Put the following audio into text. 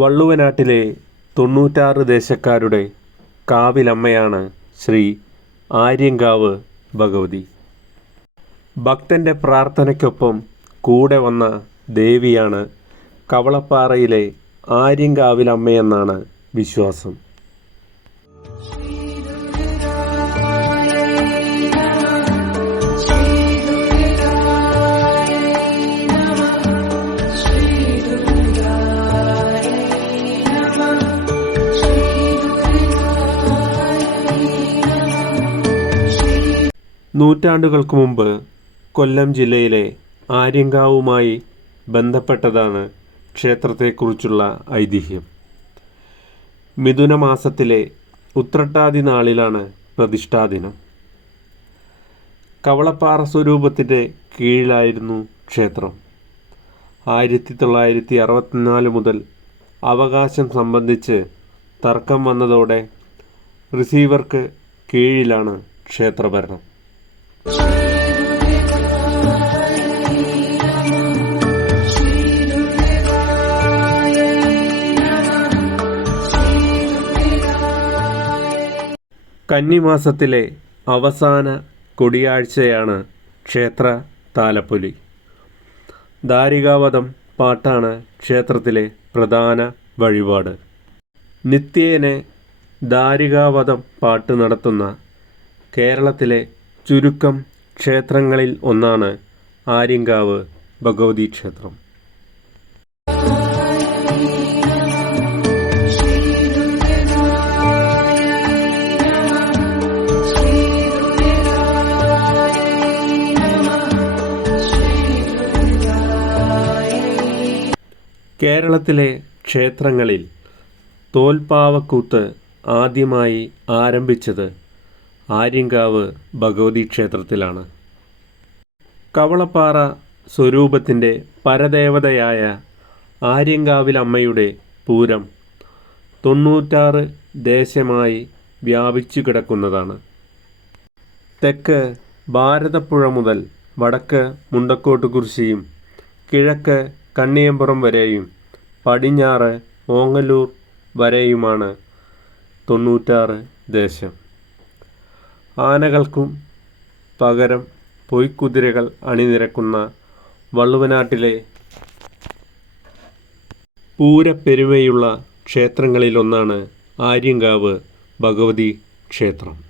വള്ളുവനാട്ടിലെ തൊണ്ണൂറ്റാറ് ദേശക്കാരുടെ കാവിലമ്മയാണ് ശ്രീ ആര്യങ്കാവ് ഭഗവതി. ഭക്തന്റെ പ്രാർത്ഥനയ്ക്കൊപ്പം കൂടെ വന്ന ദേവിയാണ് കവളപ്പാറയിലെ ആര്യങ്കാവിലമ്മയെന്നാണ് വിശ്വാസം. നൂറ്റാണ്ടുകൾക്ക് മുമ്പ് കൊല്ലം ജില്ലയിലെ ആര്യങ്കാവുമായി ബന്ധപ്പെട്ടതാണ് ക്ഷേത്രത്തെക്കുറിച്ചുള്ള ഐതിഹ്യം. മിഥുന മാസത്തിലെ ഉത്രട്ടാതി നാളിലാണ് പ്രതിഷ്ഠാദിനം. കവളപ്പാറ സ്വരൂപത്തിന്റെ കീഴിലായിരുന്നു ക്ഷേത്രം. ആയിരത്തി തൊള്ളായിരത്തി അറുപത്തിനാല് മുതൽ അവകാശം സംബന്ധിച്ച് തർക്കം വന്നതോടെ റിസീവർക്ക് കീഴിലാണ് ക്ഷേത്രഭരണം. കന്നിമാസത്തിലെ അവസാന കൊടിയാഴ്ചയാണ് ക്ഷേത്ര താലപ്പൊലി. ദാരികാവതം പാട്ടാണ് ക്ഷേത്രത്തിലെ പ്രധാന വഴിപാട്. നിത്യേനെ ദാരികാവതം പാട്ട് നടത്തുന്ന കേരളത്തിലെ ചുരുക്കം ക്ഷേത്രങ്ങളിൽ ഒന്നാണ് ആര്യങ്കാവ് ഭഗവതി ക്ഷേത്രം കേരളത്തിലെ ക്ഷേത്രങ്ങളിൽ തോൽപ്പാവക്കൂത്ത് ആദ്യമായി ആരംഭിച്ചത് ആര്യങ്കാവ് ഭഗവതി ക്ഷേത്രത്തിലാണ്. കവളപ്പാറ സ്വരൂപത്തിന്റെ പരദേവതയായ ആര്യങ്കാവിലമ്മയുടെ പൂരം തൊണ്ണൂറ്റാറ് ദേശമായി വ്യാപിച്ചു കിടക്കുന്നതാണ്. തെക്ക് ഭാരതപ്പുഴ മുതൽ വടക്ക് മുണ്ടക്കോട്ടുകുറിശിയും കിഴക്ക് കണ്ണിയമ്പുറം വരെയും പടിഞ്ഞാറ് ഓങ്ങല്ലൂർ വരെയുമാണ് തൊണ്ണൂറ്റാറ് ദേശം. ആനകൾക്കും പകരം പൊയ്ക്കുതിരകൾ അണിനിരക്കുന്ന വള്ളുവനാട്ടിലെ പൂരപ്പെരുമയുള്ള ക്ഷേത്രങ്ങളിലൊന്നാണ് ആര്യങ്കാവ് ഭഗവതി ക്ഷേത്രം.